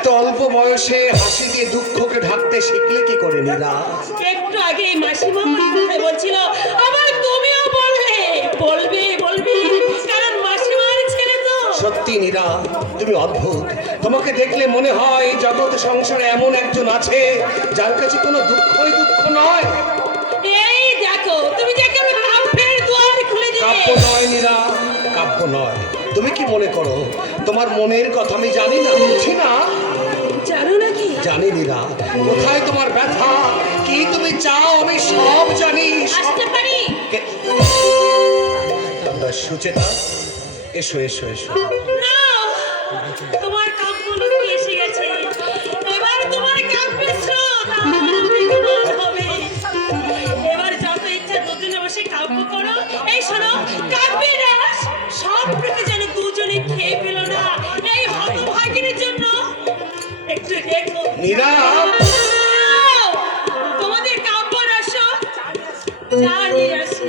এত অল্প বয়সে হাসি দিয়ে দুঃখকে ঢাকতে শিখলে কি করে নীরা? একটু আগে মাসিমা বলছিল আবার তুমিও বলবে কারণ মাসিমার ছেলে তো। সত্যি নীরা, তুমি অদ্ভুত। তোমাকে দেখলে মনে হয় জগৎ সংসারে এমন একজন আছে যার কাছে কোনো দুঃখই দুঃখ নয়। এই দেখো, তুমি যে কেমন কাব্যের দুয়ার খুলে দিলে। কাব্য নয় নীরা, কাব্য নয়। তুমি কি মনে করো তোমার মনের কথা আমি জানি না, বুঝি না? জানো নাকি? জানি নীরা, কোথায় তোমার ব্যথা, কি তুমি চাও আমি সব জানি। আসতে পারি? সুচেতা, এসো এসো এসো। না, তোমার কাব্যগুলো এসে গেছে। এবার তোমার কাব্যের স্রোত হবে। এবার যত ইচ্ছা দুজনে বসে কাব্য করো। এই শোনো, কাব্যের রস সবটুকু যেন দুজনে খেয়ে পেল না এই হতভাগিনীর জন্য একটু দেখো। নীরা, তোমাদের কাব্য রস জানি আসি।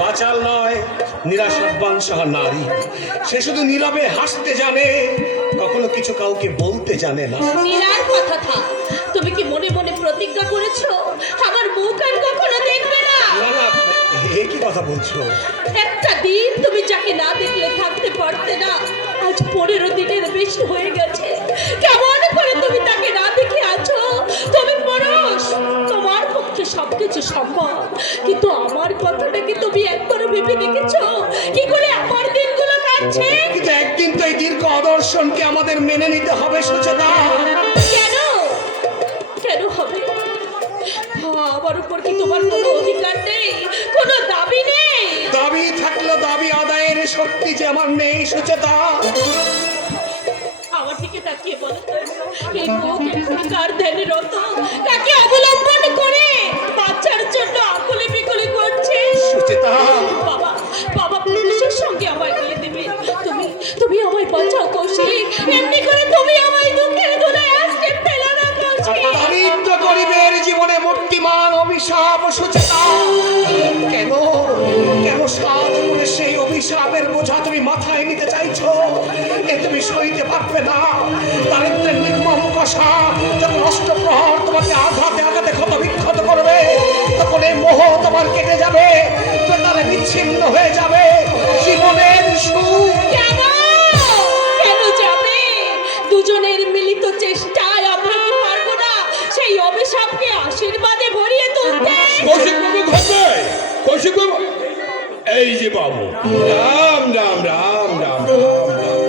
বাচাল নয়, নীরা সর্বাংশহ নারী। সে শুধু নীরবে হাসতে জানে, কখনো কিছু কাউকে বলতে জানে না। নীরার কথা থাক, তুমি কি মনে মনে প্রতিজ্ঞা করেছো আমার মুখ আর কখনো দেখবে না? না না, এ কি কথা বলছো? একটা দিন তুমি যাকে না দেখলে থাকতে পারতে না, আজ 15 দিনের বেশি হয়ে গেছে। কেমন করে তুমি তাকে না দেখে আছো? তুমি পুরুষ, তোমার পক্ষে সবকিছু সম্ভব, কিন্তু আমার কথাটা কি তুমি একবার ভেবে দেখেছো কি করে আমার দিনগুলো কাটছে? কিন্তু একদিন তো এই দীর্ঘ অদর্শনকে আমাদের মেনে নিতে হবে সুচেতা। কেন কেন হবে? আমার উপর কি তোমার কোনো অধিকার নেই, কোনো দাবি নেই? দাবি থাকলে দাবি আদায়ের শক্তি যে আমার নেই সুচেতা। আমার দিকে তাকিয়ে বলো তো, এই মুখ কার ধ্যানে রত, কাকে অবলম্বন করে বাচ্চার জন্য আকুলি বিকুলি করছে? সুচেতা, বাবা বাবা পুলিশের সঙ্গে আমায় দিয়ে দেবে। তুমি আমায় বাঁচাও কৌশিক, এমনি করে তুমি আমায় দুঃখের ধুলায় আসতে ফেলো না কৌশিক। দারিদ্র গরিবের জীবনে মূর্তিমান অভিশাপ সুচেতা। কেন কেন সাত করে সেই অভিশাপের বোঝা তুমি মাথায় নিতে চাইছো? এ তুমি সইতে পারবে না। দারিদ্রের নির্মম কষা যখন অষ্টপ্রহর তোমাকে আঘাতে আঘাতে ক্ষত বিক্ষত করবে, তখন এই মোহ তোমার কেটে যাবে, বেতারে বিচ্ছিন্ন হয়ে যাবে জীবনের সুখ। কেন কেন যাবে? দুজনের মিলিত চেষ্টায় আমরা কি পারবো না সেই অভিশাপকে আশীর্বাদে ভরিয়ে তুলতে? কৌশিকবাবু ঘটবে, কৌশিকবাবু। এই যে বাবু, রাম রাম রাম রাম রাম রাম।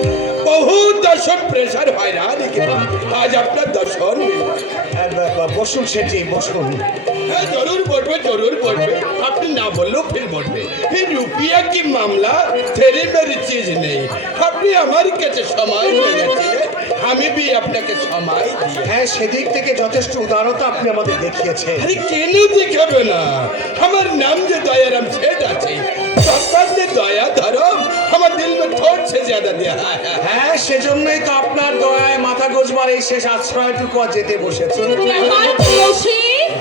বহুত দর্শন প্রেশার হয় না দেখি, আজ আপনার দর্শন বসুন সেটি বসুন। হ্যাঁ জরুর বলবে, জরুর বলবে। আপনি না বললেও ফির বলবে। ফির রুপিয়া কি মামলা তেরি মেরি চিজ নেই। আপনি আমার কাছে সময় লেগেছিলেন, আমি বি আপনাকে সময় দিই। হ্যাঁ, সেদিক থেকে যথেষ্ট উদারতা আপনি আমাদের দেখিয়েছেন। আরে কেন দেখাবে না? আমার নাম যে দয়ারাম সেট আছে, সবার যে দয়া ধরম আমার দিল में थोड़ से ज्यादा दिया है। হ্যাঁ, সেজন্যই তো আপনার দয়ায় মাথা গোজবার এই শেষ আশ্রয়টুকু আর যেতে বসেছে।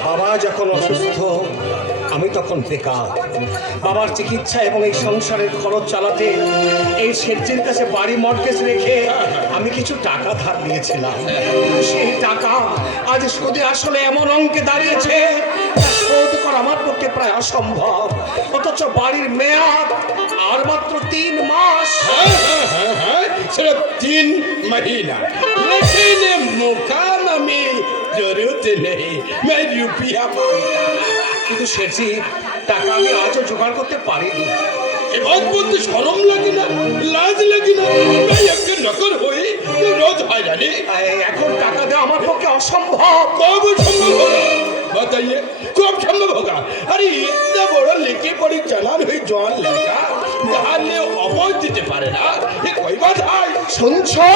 বাবা যখন অসুস্থ, আমি তখন বেকার। বাবার চিকিৎসা এবং এই সংসারের খরচ চালাতে এই শেঠজির কাছে বাড়ি মর্টগেজ রেখে আমি কিছু টাকা ধার দিয়েছিলাম। সেই টাকা আজ সুদে আসলে এমন অঙ্কে দাঁড়িয়েছে তা শোধ করা আমার পক্ষে প্রায় অসম্ভব। অথচ বাড়ির মেয়াদ আর মাত্র 3 মাস। सिर्फ 3 महीना, लेकिन मुकाम में जरूरत नहीं, मैं रुपया मांगता। কিন্তু শেঠজি, টাকা আমি আজও জোগাড় করতে পারিনি। बहुत बहुत शर्म लगी ना, लाज लगी ना, मैं एक नौकर हुई तो रोज हैरानी। এখন टाका দেওয়া আমার পক্ষে অসম্ভব। कब संभव होगा बताइए, कब संभव होगा? अरे इतना बड़ा लेके पड़ी चालान हुई जवान लड़का ধার নিয়ে অবধ দিতে পারে না, এ কই বাত হয়? শুনছো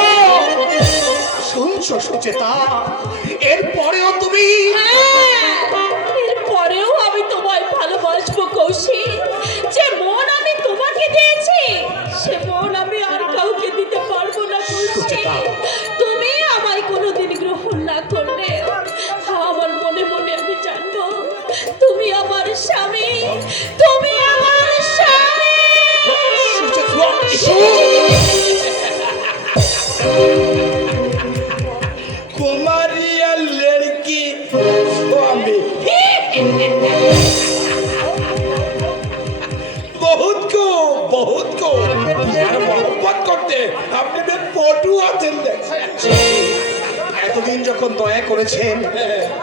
শুনছো সুচেতা, এরপরেও তুমি? এরপরেও আমি তোমায় ভালোবাসবো কৌশিক। যে মন আমি তোমাকে দিয়েছি সে মন আমি আর কাউকে দিতে পারবো না কৌশিক। তুমি আমায় কোনোদিন গ্রহণ না করলে আমার মনে মনে আমি জানবো তুমি আমার স্বামী, তুমি আমার স্বামী। कुमारी या लड़की स्वामी बहुत को यार मोहब्बत करते আপনি বেশ পটু আছেন দেখছেন। এতদিন যখন দয়া করেছেন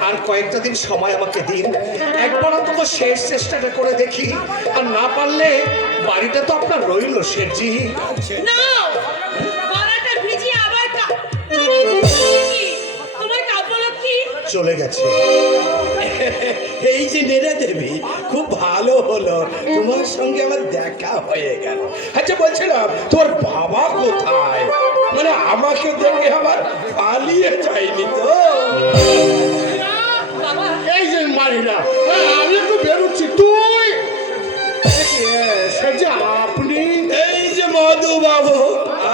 আর কয়েকটা দিন সময় আমাকে দিন, একবার অন্তত শেষ চেষ্টাটা করে দেখি। আর না পারলে বাড়িটা তো আপনার রইল শেঠজি। না গলাটা ভিজিয়ে আবার তোমার কাব্যলক্ষ্মী চলে গেছে। এই যে নেড়া দেবী, খুব ভালো হলো তোমার সঙ্গে আমার দেখা হয়ে গেল। আচ্ছা বলছিলাম তোর বাবা কোথায়? মানে আমাকে দেখে আমার পালিয়ে যায়নি তো? বাবা এই যে মারিনা, আমি একটু বেরোচ্ছি। তুই সে যে আপনি এই যে মধু বাবু,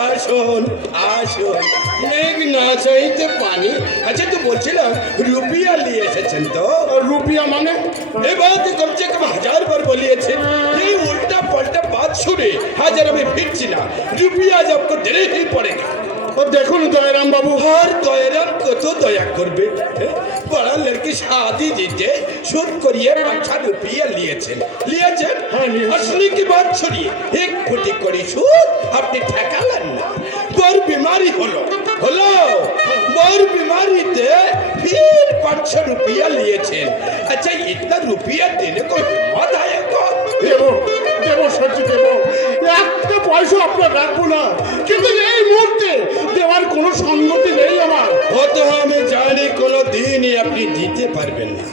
আসুন আসুন। মেঘ না চাইতে পানি। আচ্ছা তো বলছিলাম রুপিয়া নিয়ে এসেছেন তো? রুপিয়া মানে? ये बात कम से कम 1000 बार बोलिए थे। ये उल्टा पलटा बात सुने हाजिर में फिर चिना रुपया जब को देने ही पड़ेगा। ও দেখুন দয়ারাম বাবু, हर दयाराम को तो दया करबे। बड़ा लड़की शादी जीते शुद्ध करिए 5 रुपया लिए हाँ, लिए। असली की बात सुनिए, एक फुटी करी शुद्ध अपनी ठेका लेना। बड़ बीमारी हलो बड़ बीमारी थे फिर 500 रुपया लिए। अच्छा इतना रुपया देने को हिम्मत आएगा? দেব দেব সত্যি দেব, একটা পয়সা আপনার রাখবো না, কিন্তু এই মুহূর্তে দেওয়ার কোনো সঙ্গতি নেই আমার। वो तो हमें जाने कोनो दिन ही अपनी जीते पारबेन ना,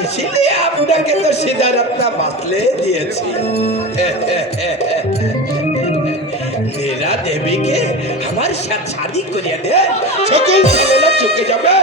इसीलिए আপনাকে তো सीधा रत्ना बातले दिएছি। मेरा देवी के हमारे साथ शादी करिए दे, সকল ঝামেলা চুকে যাবে।